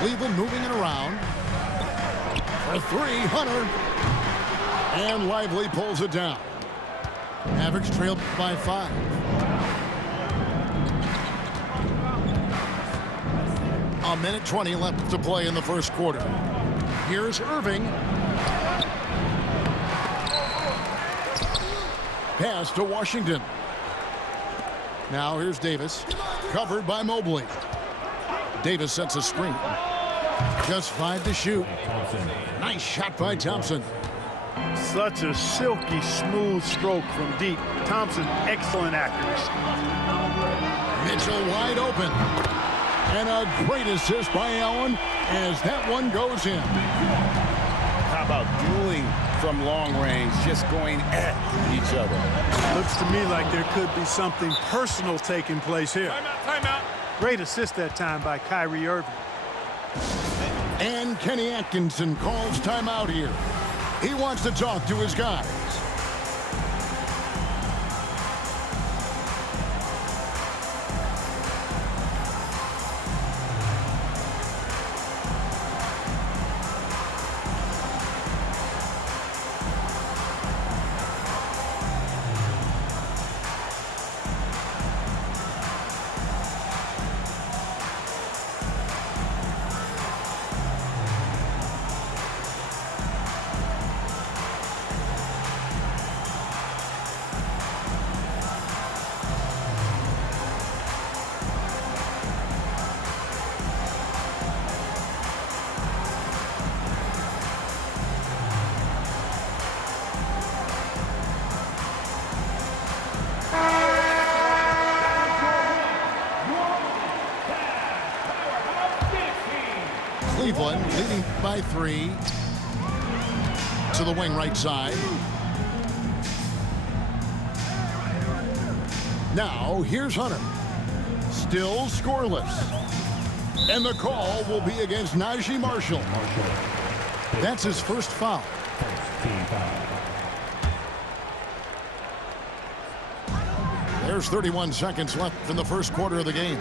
Cleveland moving it around. For three, Hunter. And Lively pulls it down. Mavericks trailed by 5. A minute 20 left to play in the first quarter. Here's Irving. Pass to Washington. Now here's Davis. Covered by Mobley. Davis sets a screen. Just 5 to shoot. Nice shot by Thompson. Such a silky, smooth stroke from deep. Thompson, excellent accuracy. Mitchell wide open. And a great assist by Allen as that one goes in. How about dueling from long range, just going at each other? Looks to me like there could be something personal taking place here. Timeout. Great assist that time by Kyrie Irving. And Kenny Atkinson calls timeout here. He wants to talk to his guys. Cleveland leading by 3 to the wing right side. Now here's Hunter. Still scoreless. And the call will be against Najee Marshall. That's his first foul. There's 31 seconds left in the first quarter of the game.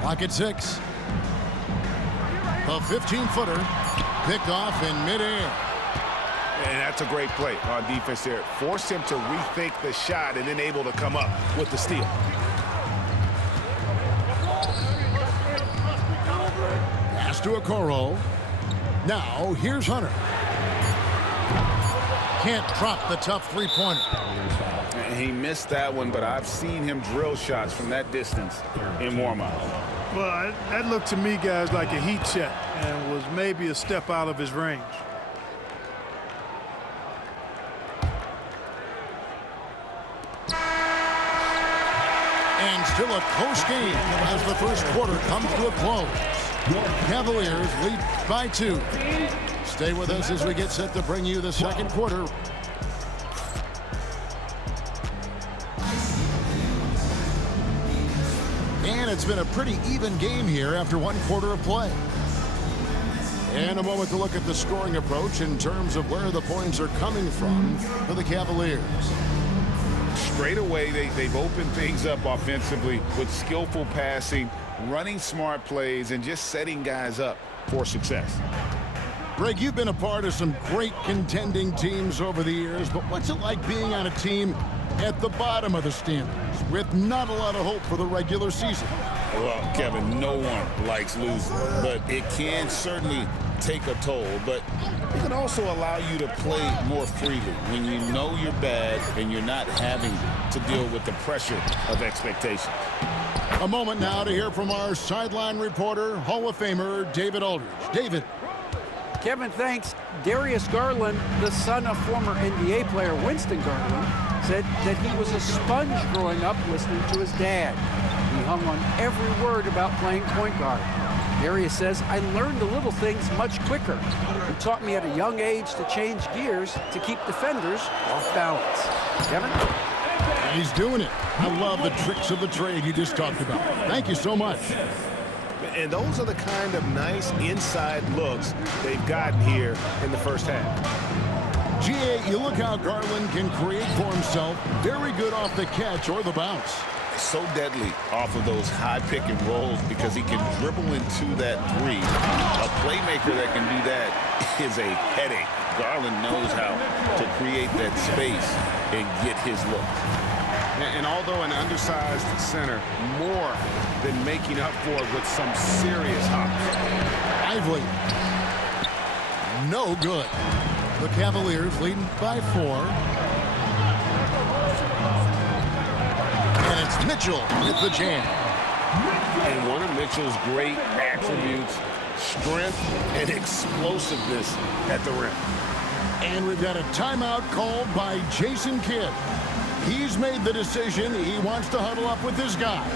Clock at 6. A 15-footer picked off in midair. And that's a great play on defense there. Forced him to rethink the shot and then able to come up with the steal. Pass to Okoro. Now here's Hunter. Can't drop the tough three-pointer. He missed that one, but I've seen him drill shots from that distance in warm-up. Well, that looked to me, guys, like a heat check and was maybe a step out of his range. And still a close game as the first quarter comes to a close. Cavaliers lead by 2. Stay with us as we get set to bring you the second quarter. And it's been a pretty even game here after one quarter of play. And a moment to look at the scoring approach in terms of where the points are coming from for the Cavaliers. Straight away, they've opened things up offensively with skillful passing, running smart plays, and just setting guys up for success. Greg, you've been a part of some great contending teams over the years, but what's it like being on a team at the bottom of the standings with not a lot of hope for the regular season? Well, Kevin, no one likes losing, but it can certainly take a toll. But it can also allow you to play more freely when you know you're bad and you're not having to deal with the pressure of expectations. A moment now to hear from our sideline reporter, Hall of Famer David Aldridge. David. Kevin, thanks. Darius Garland, the son of former NBA player Winston Garland, said that he was a sponge growing up listening to his dad. He hung on every word about playing point guard. Darius says, I learned the little things much quicker. He taught me at a young age to change gears to keep defenders off balance. Kevin? He's doing it. I love the tricks of the trade you just talked about. Thank you so much. And those are the kind of nice inside looks they've gotten here in the first half. GA, you look how Garland can create for himself. Very good off the catch or the bounce. so deadly off of those high pick and rolls because he can dribble into that three. A playmaker that can do that is a headache. Garland knows how to create that space and get his look. And although an undersized center, more than making up for it with some serious hops. Lively. No good. The Cavaliers leading by 4. And it's Mitchell with the jam. And one of Mitchell's great attributes, strength and explosiveness at the rim. And we've got a timeout called by Jason Kidd. He's made the decision. He wants to huddle up with his guys.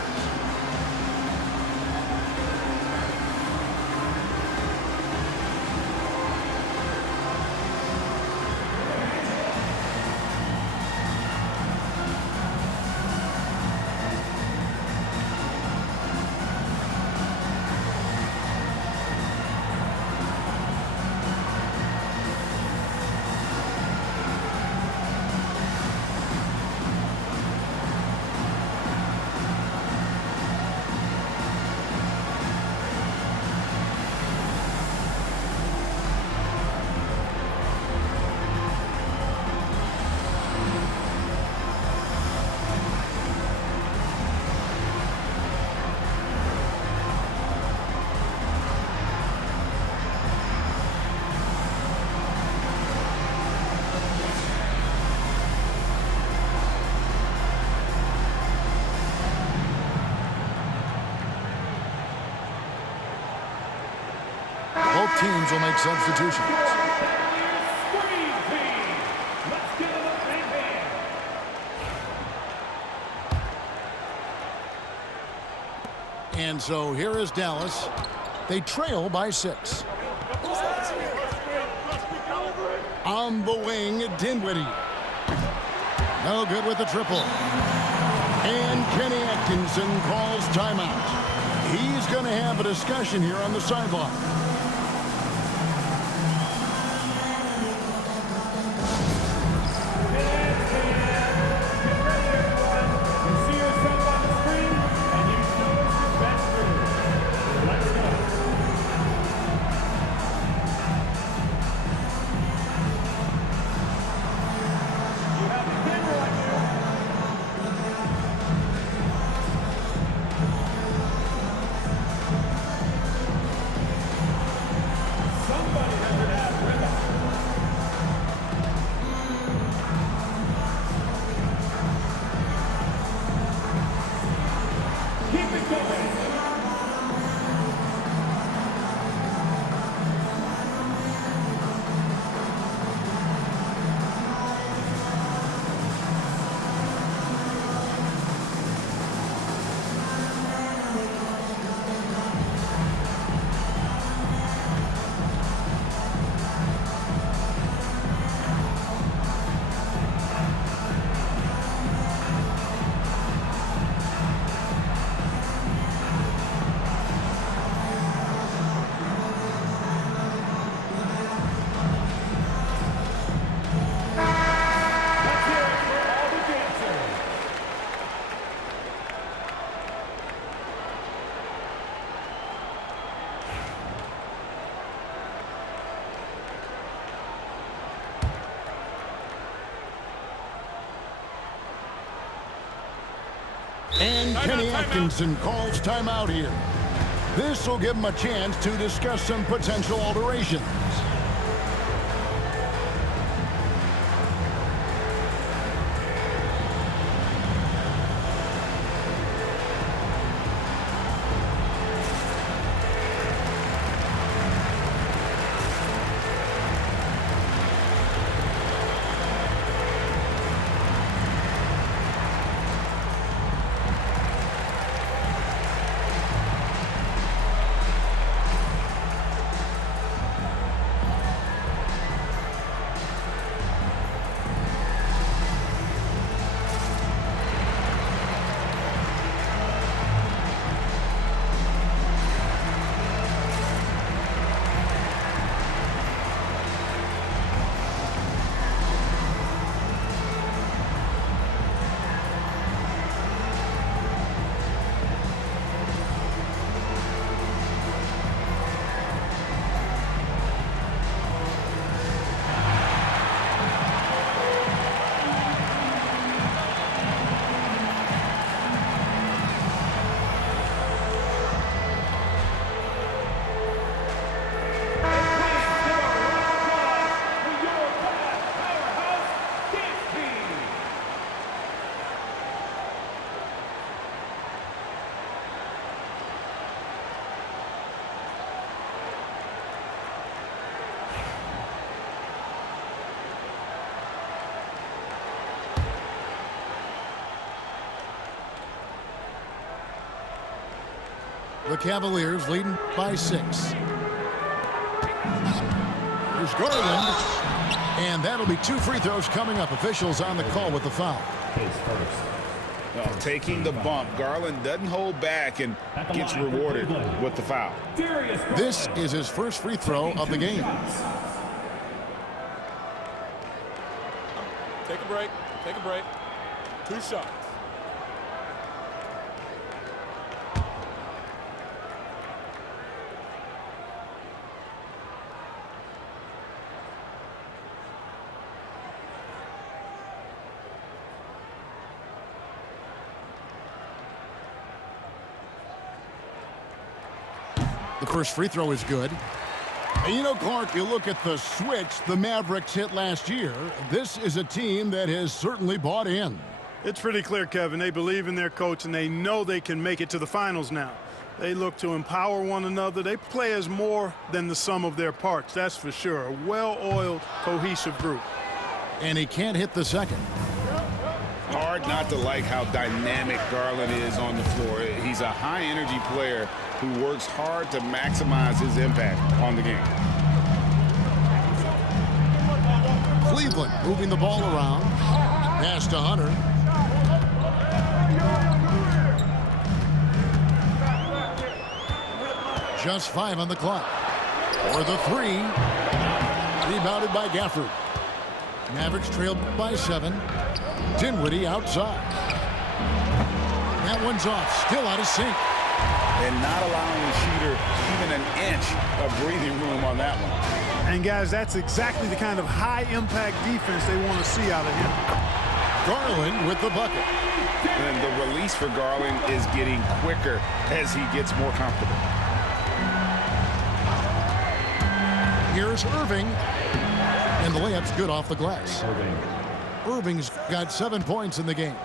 Both teams will make substitutions. And so here is Dallas. They trail by 6. On the wing, Dinwiddie. No good with the triple. And Kenny Atkinson calls timeout. He's going to have a discussion here on the sideline. And Kenny Atkinson calls timeout here. This will give him a chance to discuss some potential alterations. The Cavaliers leading by 6. Here's Garland. And that'll be 2 free throws coming up. Officials on the call with the foul. Well, taking the bump, Garland doesn't hold back and gets rewarded with the foul. This is his first free throw of the game. Take a break. Take a break. 2 shots. The first free throw is good. And you know, Clark, you look at the switch the Mavericks hit last year. This is a team that has certainly bought in. It's pretty clear, Kevin. They believe in their coach, and they know they can make it to the finals now. They look to empower one another. They play as more than the sum of their parts, that's for sure. A well-oiled, cohesive group. And he can't hit the second. Hard not to like how dynamic Garland is on the floor. He's a high-energy player who works hard to maximize his impact on the game. Cleveland moving the ball around. Pass to Hunter. Just 5 on the clock. For the 3. Rebounded by Gafford. Mavericks trailed by 7. Dinwiddie outside. That one's off. Still out of sync. And not allowing the shooter even an inch of breathing room on that one. And, guys, that's exactly the kind of high-impact defense they want to see out of him. Garland with the bucket. And the release for Garland is getting quicker as he gets more comfortable. Here's Irving. And the layup's good off the glass. Irving's got 7 points in the game.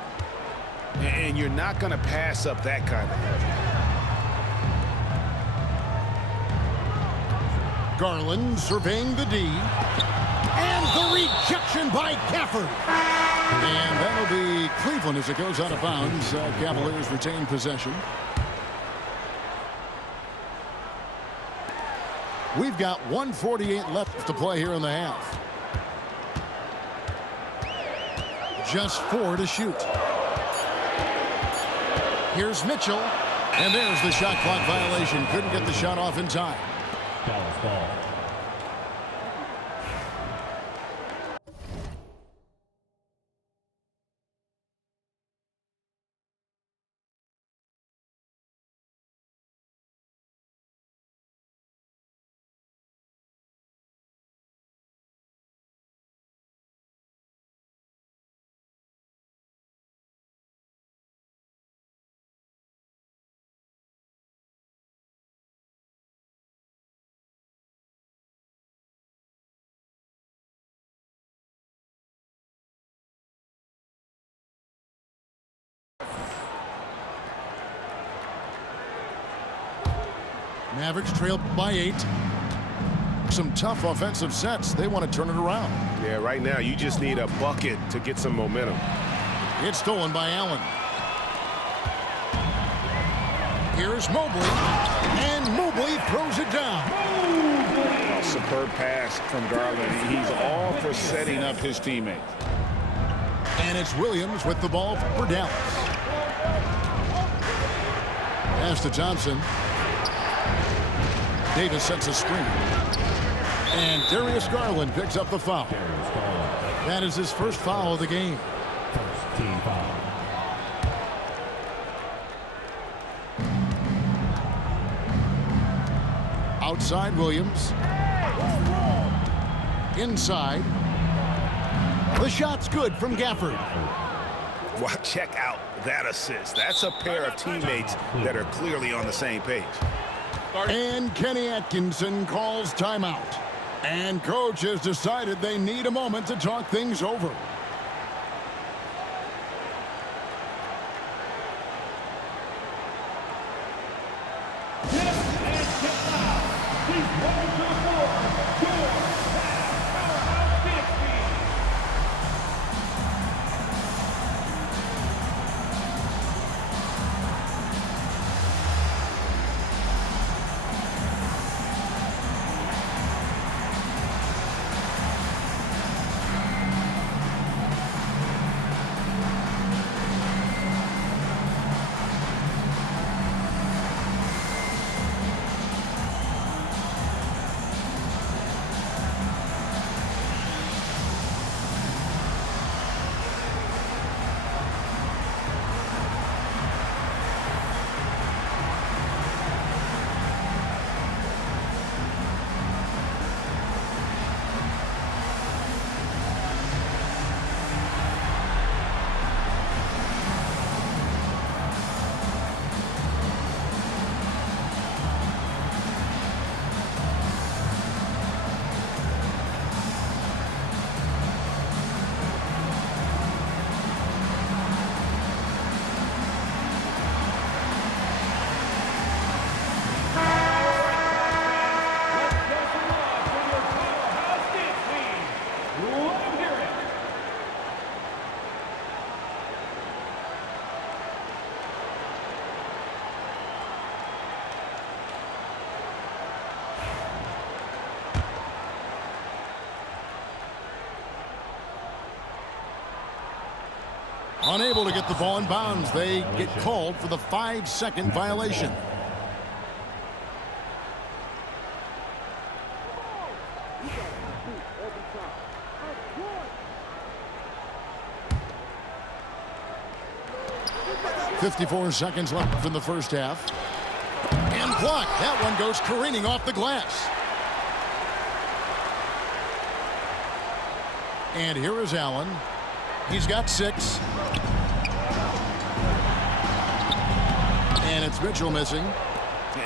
And you're not going to pass up that kind of thing. Garland surveying the D. And the rejection by Gafford. And that'll be Cleveland as it goes out of bounds. Cavaliers retain possession. We've got 1:48 left to play here in the half. Just 4 to shoot. Here's Mitchell. And there's the shot clock violation. Couldn't get the shot off in time. Dallas ball. Mavericks trail by 8. Some tough offensive sets. They want to turn it around. Yeah, right now you just need a bucket to get some momentum. It's stolen by Allen. Here's Mobley. And Mobley throws it down. A superb pass from Garland. He's all for setting up his teammates. And it's Williams with the ball for Dallas. Pass to Thompson. Davis sets a screen. And Darius Garland picks up the foul. That is his first foul of the game. First team foul. Outside Williams. Inside. The shot's good from Gafford. Well, check out that assist. That's a pair of teammates that are clearly on the same page. And Kenny Atkinson calls timeout. And coach has decided they need a moment to talk things over. Unable to get the ball in bounds. They get called for the 5-second violation. .54 seconds left in the first half. And blocked. That one goes careening off the glass. And here is Allen. He's got 6. And it's Mitchell missing.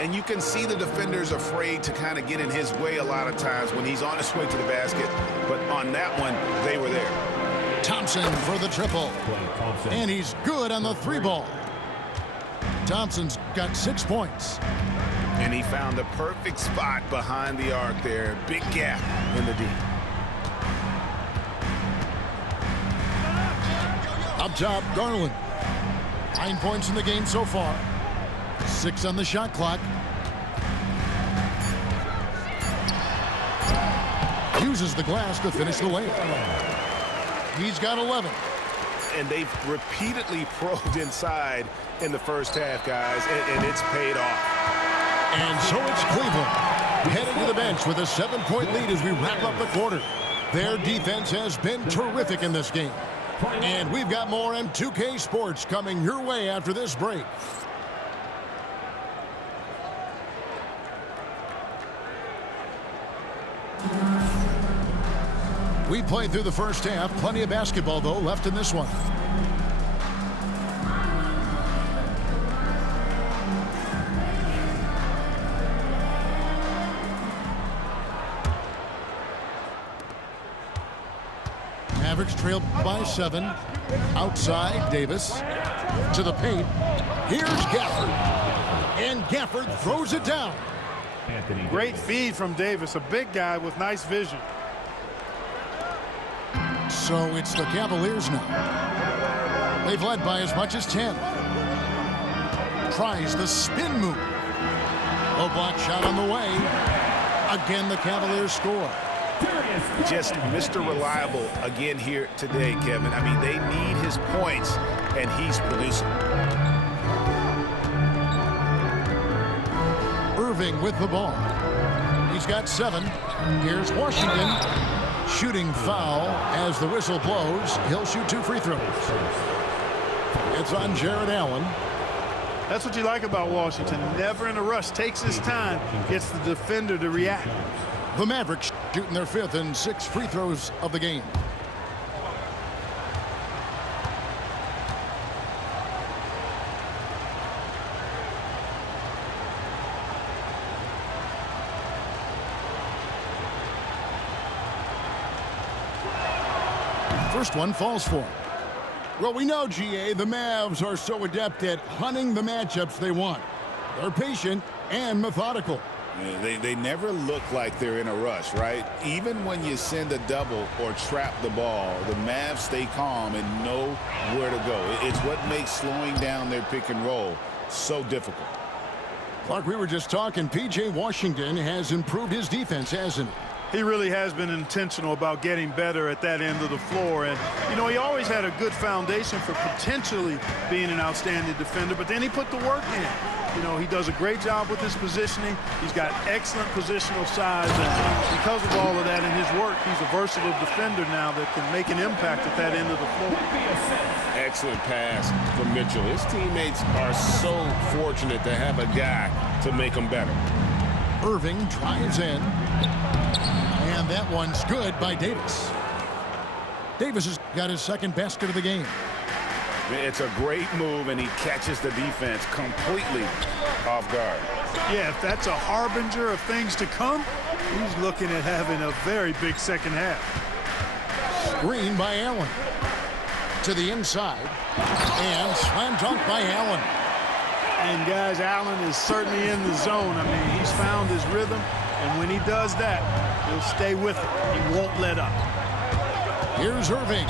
And you can see the defenders afraid to kind of get in his way a lot of times when he's on his way to the basket. But on that one, they were there. Thompson for the triple. And he's good on the 3-ball. Thompson's got 6 points. And he found the perfect spot behind the arc there. Big gap in the D. Up top, Garland. 9 points in the game so far. 6 on the shot clock. Uses the glass to finish the layup. He's got 11. And they've repeatedly probed inside in the first half, guys, and it's paid off. And so it's Cleveland headed to the bench with a 7-point lead as we wrap up the quarter. Their defense has been terrific in this game. And we've got more M2K Sports coming your way after this break. We played through the first half. Plenty of basketball, though, left in this one. Mavericks trail by 7. Outside, Davis. To the paint. Here's Gafford. And Gafford throws it down. Great feed from Davis, a big guy with nice vision. So it's the Cavaliers now. They've led by as much as 10. Tries the spin move. Low block shot on the way. Again, the Cavaliers score. Just Mr. Reliable again here today, Kevin. I mean, they need his points, and he's producing. Irving with the ball. He's got 7. Here's Washington. Shooting foul as the whistle blows. He'll shoot 2 free throws. It's on Jared Allen. That's what you like about Washington. Never in a rush. Takes his time. Gets the defender to react. The Mavericks shooting their 5th and 6th free throws of the game. First one falls for him. Well, we know, GA, the Mavs are so adept at hunting the matchups they want. They're patient and methodical. Yeah, they never look like they're in a rush, right? Even when you send a double or trap the ball, the Mavs stay calm and know where to go. It's what makes slowing down their pick and roll so difficult. Like we were just talking, P.J. Washington has improved his defense, hasn't he? He really has been intentional about getting better at that end of the floor. And, you know, he always had a good foundation for potentially being an outstanding defender, but then he put the work in. You know, he does a great job with his positioning. He's got excellent positional size. And because of all of that in his work, he's a versatile defender now that can make an impact at that end of the floor. Excellent pass from Mitchell. His teammates are so fortunate to have a guy to make them better. Irving drives in. And that one's good by Davis. Davis has got his 2nd basket of the game. It's a great move, and he catches the defense completely off guard. Yeah, if that's a harbinger of things to come, he's looking at having a very big second half. Screen by Allen. To the inside. And slam dunk by Allen. And, guys, Allen is certainly in the zone. I mean, he's found his rhythm, and when he does that, he'll stay with it. He won't let up. Here's Irving.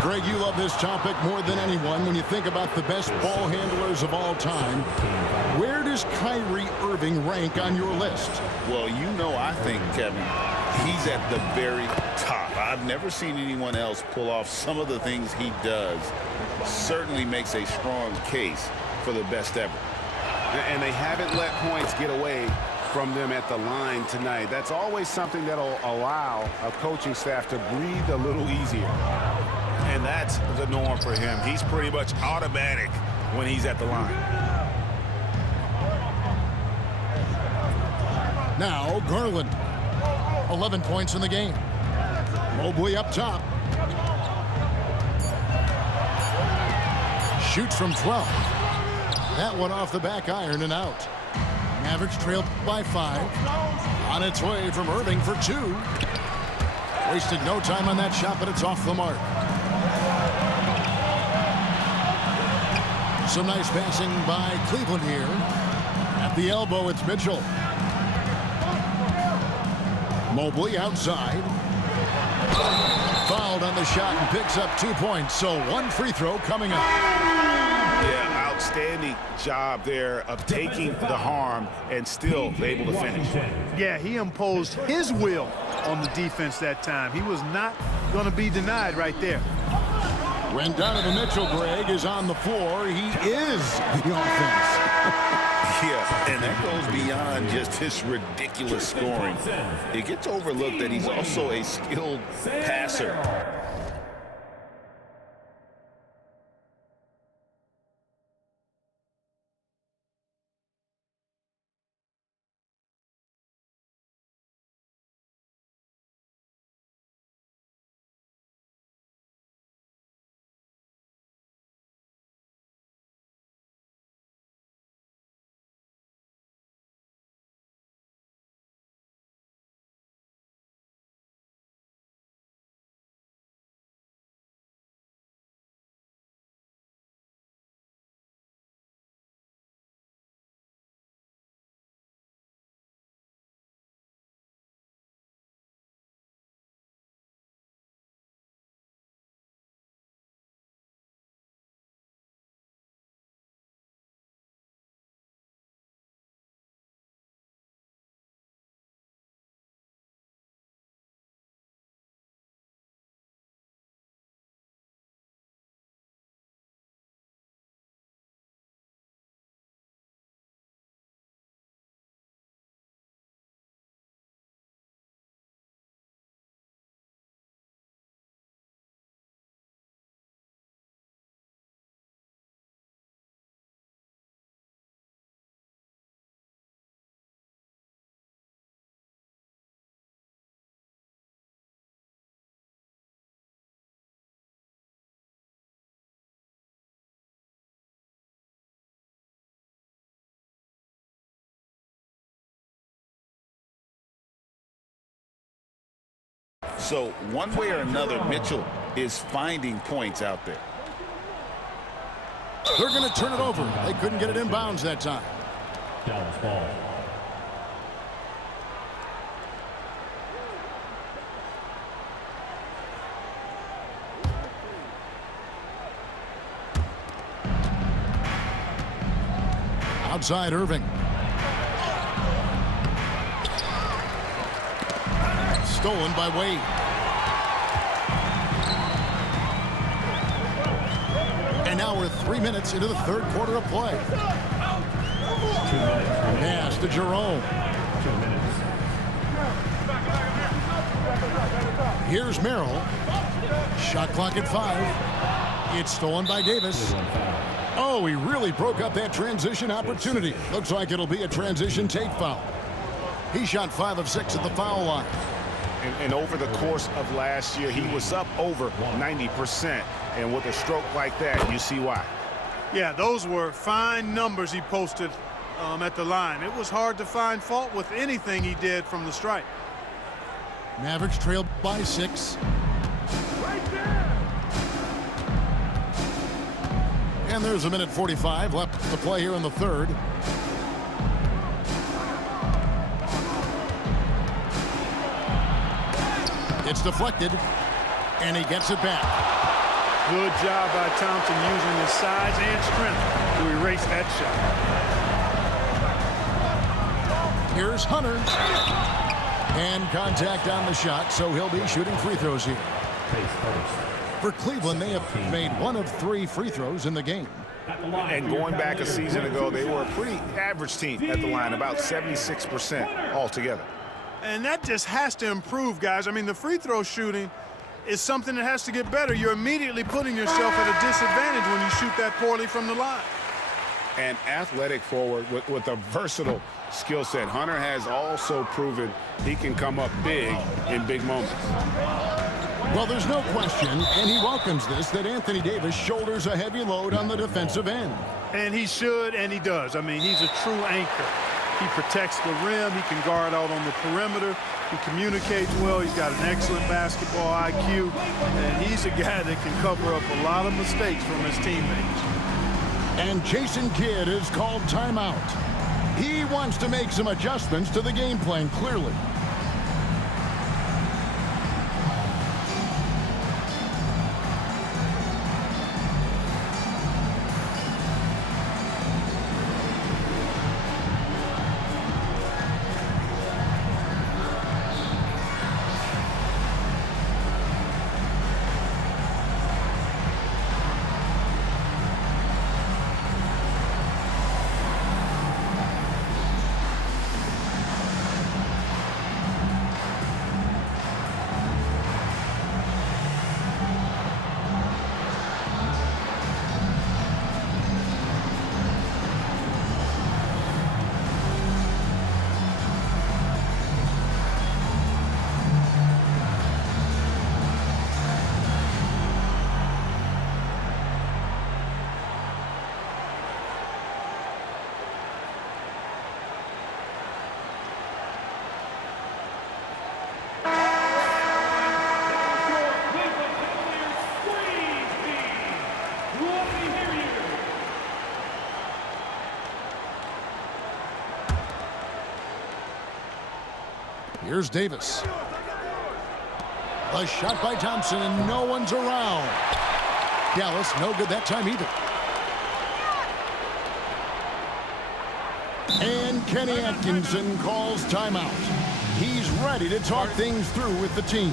Greg, you love this topic more than anyone. When you think about the best ball handlers of all time, where does Kyrie Irving rank on your list? Well, you know, I think, Kevin, he's at the very top. I've never seen anyone else pull off some of the things he does. Certainly makes a strong case for the best ever. And they haven't let points get away from them at the line tonight. That's always something that'll allow a coaching staff to breathe a little easier. And that's the norm for him. He's pretty much automatic when he's at the line. Now Garland, 11 points in the game. Mobley up top. Shoots from 12. That one off the back iron and out. Mavericks trail by 5. On its way from Irving for 2. Wasted no time on that shot, but it's off the mark. Some nice passing by Cleveland here. At the elbow, it's Mitchell. Mobley outside. Fouled on the shot and picks up 2 points. So 1 free throw coming up. Yeah, outstanding job there of taking the harm and still able to finish. Yeah, he imposed his will on the defense that time. He was not going to be denied right there. When Donovan Mitchell, Greg, is on the floor, he is the offense. Yeah, and that goes beyond just his ridiculous scoring. It gets overlooked that he's also a skilled passer. So one way or another, Mitchell is finding points out there. They're going to turn it over. They couldn't get it in bounds that time. Dallas ball. Outside Irving. Stolen by Wade. And now we're 3 minutes into the third quarter of play. 2 minutes. Pass to Jerome. 2 minutes. Here's Merrill. Shot clock at 5. It's stolen by Davis. Oh, he really broke up that transition opportunity. Looks like it'll be a transition take foul. He shot 5 of 6 at the foul line. And over the course of last year, he was up over 90%. And with a stroke like that, you see why. Yeah, those were fine numbers he posted at the line. It was hard to find fault with anything he did from the stripe. Mavericks trailed by 6. And there's a minute 45 left to play here in the third. It's deflected, and he gets it back. Good job by Thompson using his size and strength to erase that shot. Here's Hunter. And contact on the shot, so he'll be shooting free throws here. For Cleveland, they have made 1 of 3 free throws in the game. And going back a season ago, they were a pretty average team at the line, about 76% altogether. And that just has to improve, guys. I mean, the free throw shooting is something that has to get better. You're immediately putting yourself at a disadvantage when you shoot that poorly from the line. An athletic forward with a versatile skill set. Hunter has also proven he can come up big in big moments. Well, there's no question, and he welcomes this, that Anthony Davis shoulders a heavy load on the defensive end. And he should, and he does. I mean, he's a true anchor. He protects the rim. He can guard out on the perimeter. He communicates well. He's got an excellent basketball IQ. And he's a guy that can cover up a lot of mistakes from his teammates. And Jason Kidd is called timeout. He wants to make some adjustments to the game plan, clearly. Here's Davis. A shot by Thompson, and no one's around. Dallas, no good that time either. And Kenny Atkinson calls timeout. He's ready to talk things through with the team.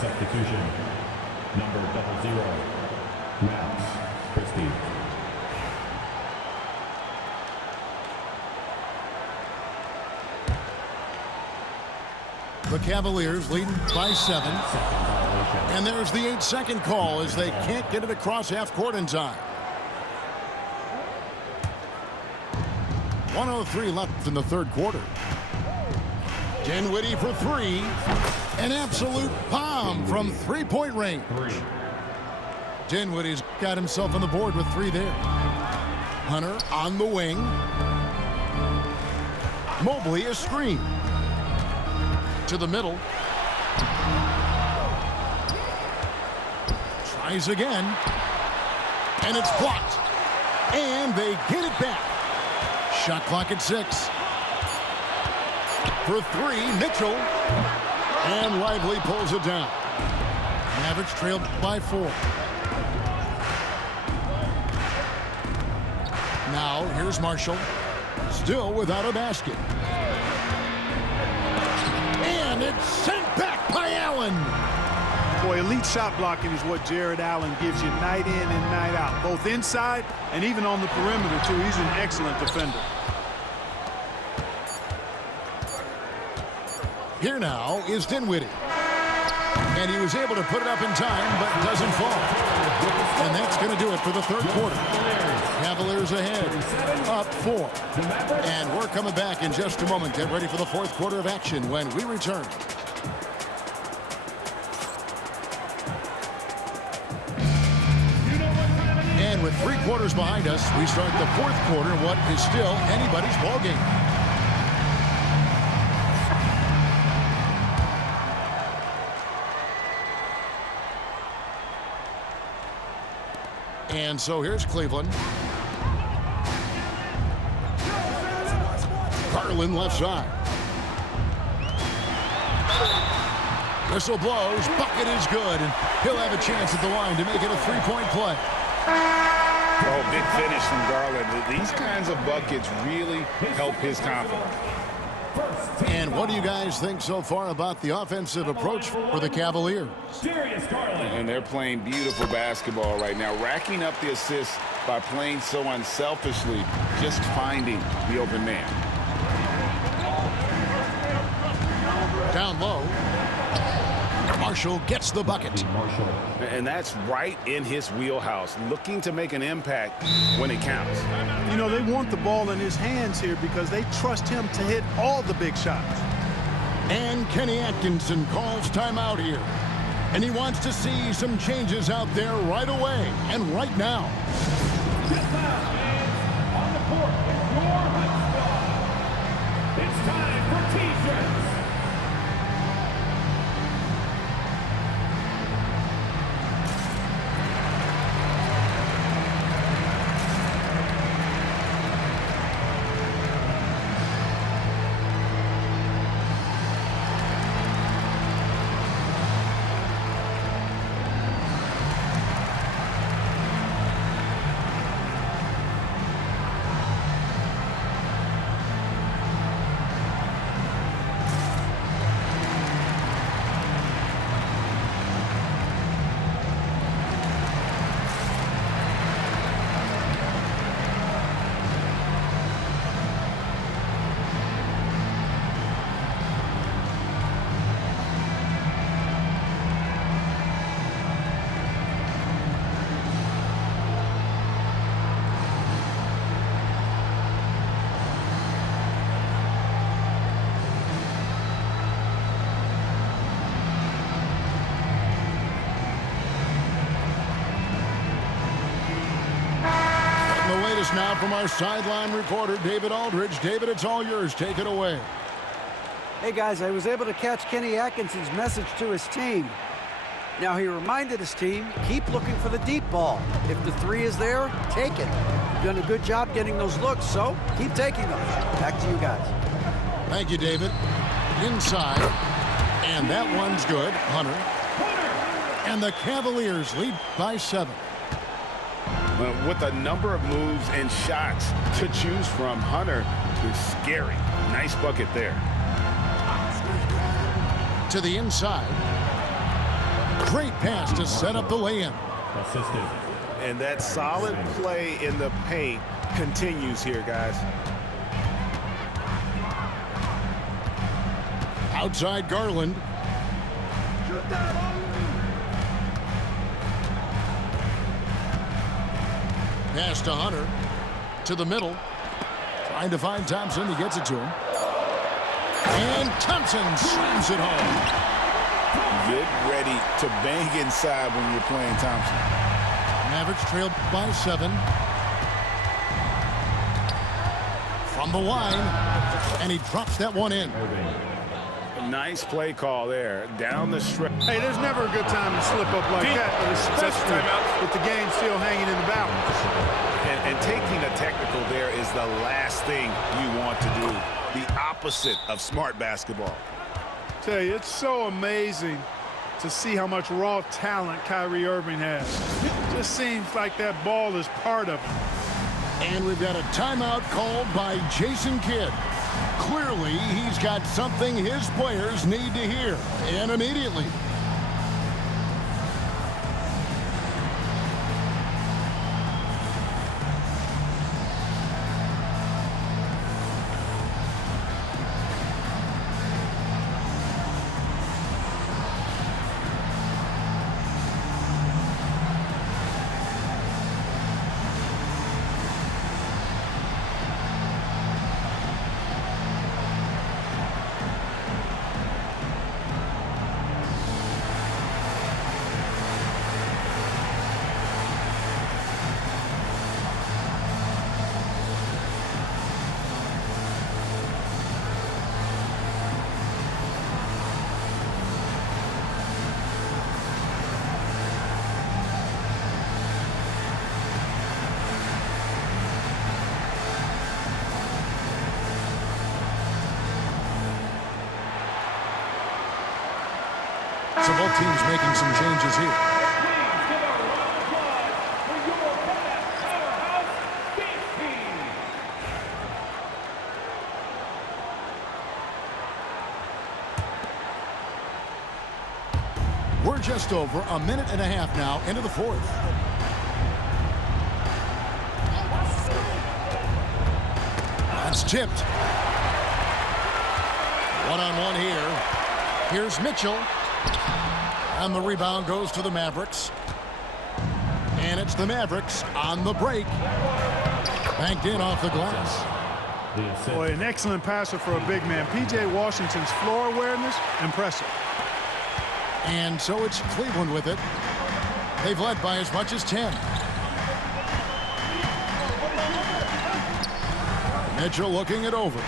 Substitution, number 00, MAVS DEFEAT. The Cavaliers leading by 7. And there's the 8-second call as they can't get it across half court in time. 1:03 left in the third quarter. Dinwiddie for 3. An absolute bomb from three-point range. Dinwiddie's got himself on the board with 3 there. Hunter on the wing. Mobley a screen. To the middle. Tries again. And it's blocked. And they get it back. Shot clock at 6. For 3, Mitchell. And Lively pulls it down. Mavericks trailed by 4. Now, here's Marshall. Still without a basket. And it's sent back by Allen. Boy, elite shot blocking is what Jared Allen gives you night in and night out, both inside and even on the perimeter, too. He's an excellent defender. Here now is Dinwiddie. And he was able to put it up in time, but doesn't fall. And that's going to do it for the third quarter. Cavaliers ahead, up 4. And we're coming back in just a moment. Get ready for the fourth quarter of action when we return. And with 3 quarters behind us, we start the fourth quarter, what is still anybody's ballgame. And so here's Cleveland. Garland left side. Whistle blows. Bucket is good. And he'll have a chance at the line to make it a 3-point play. Oh, big finish from Garland. These kinds of buckets really help his confidence. And what do you guys think so far about the offensive approach for the Cavaliers? And they're playing beautiful basketball right now, racking up the assists by playing so unselfishly, just finding the open man. Down low. Marshall gets the bucket. And that's right in his wheelhouse, looking to make an impact when it counts. You know, they want the ball in his hands here because they trust him to hit all the big shots. And Kenny Atkinson calls timeout here. And he wants to see some changes out there right away and right now. On the court, your Huntsville. It's time for T-shirts. Now from our sideline reporter, David Aldridge. David, it's all yours. Take it away. Hey, guys, I was able to catch Kenny Atkinson's message to his team. Now, he reminded his team, keep looking for the deep ball. If the 3 is there, take it. You've done a good job getting those looks, so keep taking them. Back to you guys. Thank you, David. Inside. And that one's good. Hunter. And the Cavaliers lead by 7. With a number of moves and shots to choose from, Hunter is scary. Nice bucket there. To the inside. Great pass to set up the lay-in. Assisted. And that solid play in the paint continues here, guys. Outside Garland. Pass to Hunter. To the middle. Trying to find Thompson. He gets it to him. And Thompson slams it home. Get ready to bang inside when you're playing Thompson. Mavericks trailed by 7. From the line. And he drops that one in. Nice play call there. Down the stretch. Hey, there's never a good time to slip up like that, but especially with the game still hanging in the balance. And taking a technical there is the last thing you want to do. The opposite of smart basketball. Tell you, it's so amazing to see how much raw talent Kyrie Irving has. It just seems like that ball is part of him. And we've got a timeout called by Jason Kidd. Clearly, he's got something his players need to hear, and immediately. So both teams making some changes here. Please give a round of applause for your Cavs powerhouse Beast Team. We're just over a minute and a half now into the fourth. That's tipped. One-on-one here. Here's Mitchell. And the rebound goes to the Mavericks. And it's the Mavericks on the break. Banked in off the glass. Boy, an excellent passer for a big man. P.J. Washington's floor awareness, impressive. And so it's Cleveland with it. They've led by as much as 10. Mitchell looking it over.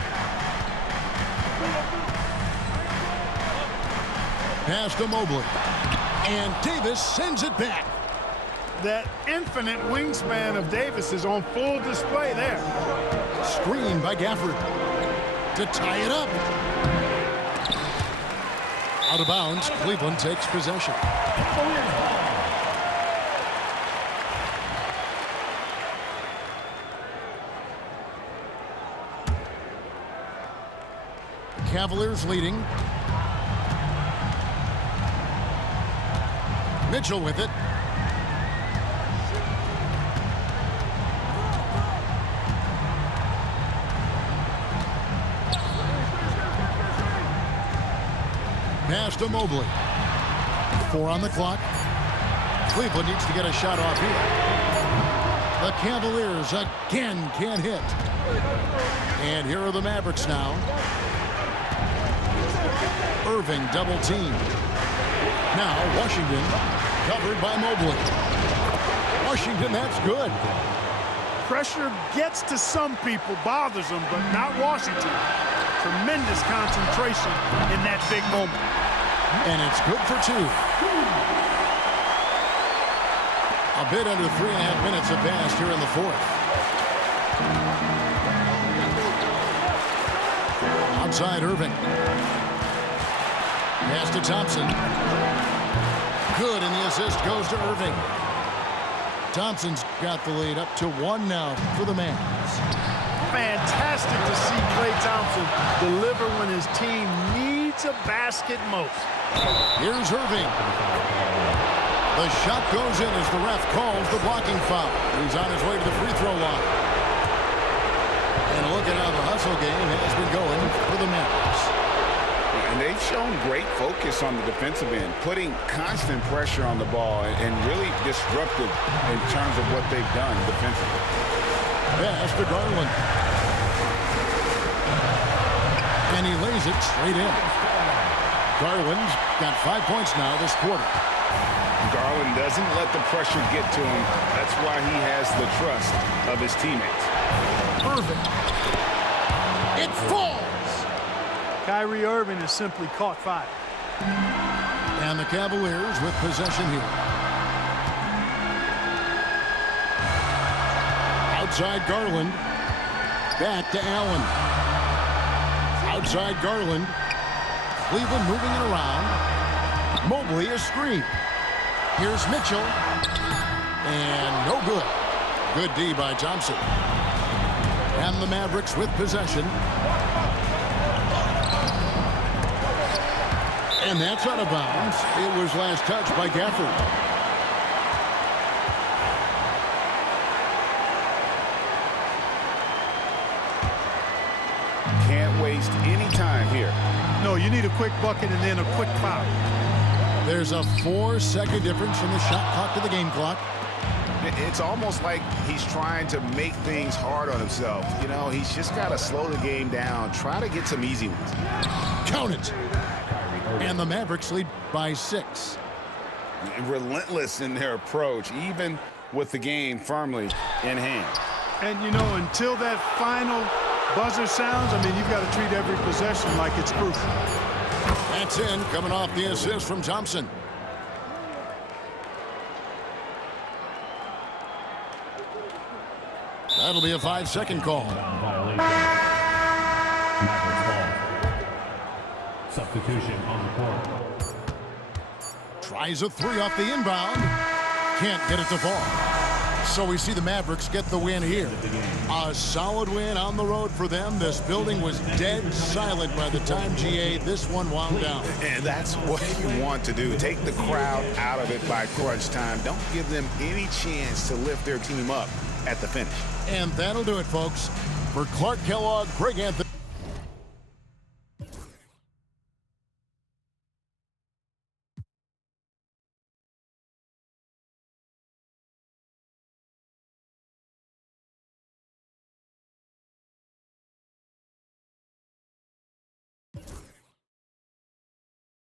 Pass to Mobley. And Davis sends it back. That infinite wingspan of Davis is on full display there. Screen by Gafford to tie it up. Out of bounds, Cleveland takes possession. Cavaliers leading. Mitchell with it. Pass to Mobley. 4 on the clock. Cleveland needs to get a shot off here. The Cavaliers again can't hit. And here are the Mavericks now. Irving double team. Now Washington covered by Mobley. Washington, that's good. Pressure gets to some people, bothers them, but not Washington. Tremendous concentration in that big moment. And it's good for 2. A bit under 3.5 minutes have passed here in the fourth. Outside Irving. Pass to Thompson. Good, and the assist goes to Irving. Thompson's got the lead up to 1 now for the Mavs. Fantastic to see Klay Thompson deliver when his team needs a basket most. Here's Irving. The shot goes in as the ref calls the blocking foul. He's on his way to the free throw line. And look at how the hustle game has been going for the Mavericks. And they've shown great focus on the defensive end, putting constant pressure on the ball and really disruptive in terms of what they've done defensively. Pass to Garland. And he lays it straight in. Garland's got 5 points now this quarter. Garland doesn't let the pressure get to him. That's why he has the trust of his teammates. Irving. It falls. Kyrie Irving has simply caught fire. And the Cavaliers with possession here. Outside Garland. Back to Allen. Outside Garland. Cleveland moving it around. Mobley a screen. Here's Mitchell. And no good. Good D by Thompson. And the Mavericks with possession. And that's out of bounds. It was last touched by Gafford. Can't waste any time here. No, you need a quick bucket and then a quick foul. There's a 4-second difference from the shot clock to the game clock. It's almost like he's trying to make things hard on himself. You know, he's just got to slow the game down, try to get some easy ones. Count it. And the Mavericks lead by 6. Relentless in their approach, even with the game firmly in hand. And, you know, until that final buzzer sounds, I mean, you've got to treat every possession like it's crucial. That's in, coming off the assist from Thompson. That'll be a 5-second call. Substitution on the court. Tries a 3 off the inbound. Can't get it to fall. So we see the Mavericks get the win here. A solid win on the road for them. This building was dead silent by the time, GA, this one wound down. And that's what you want to do. Take the crowd out of it by crunch time. Don't give them any chance to lift their team up at the finish. And that'll do it, folks. For Clark Kellogg, Greg Anthony.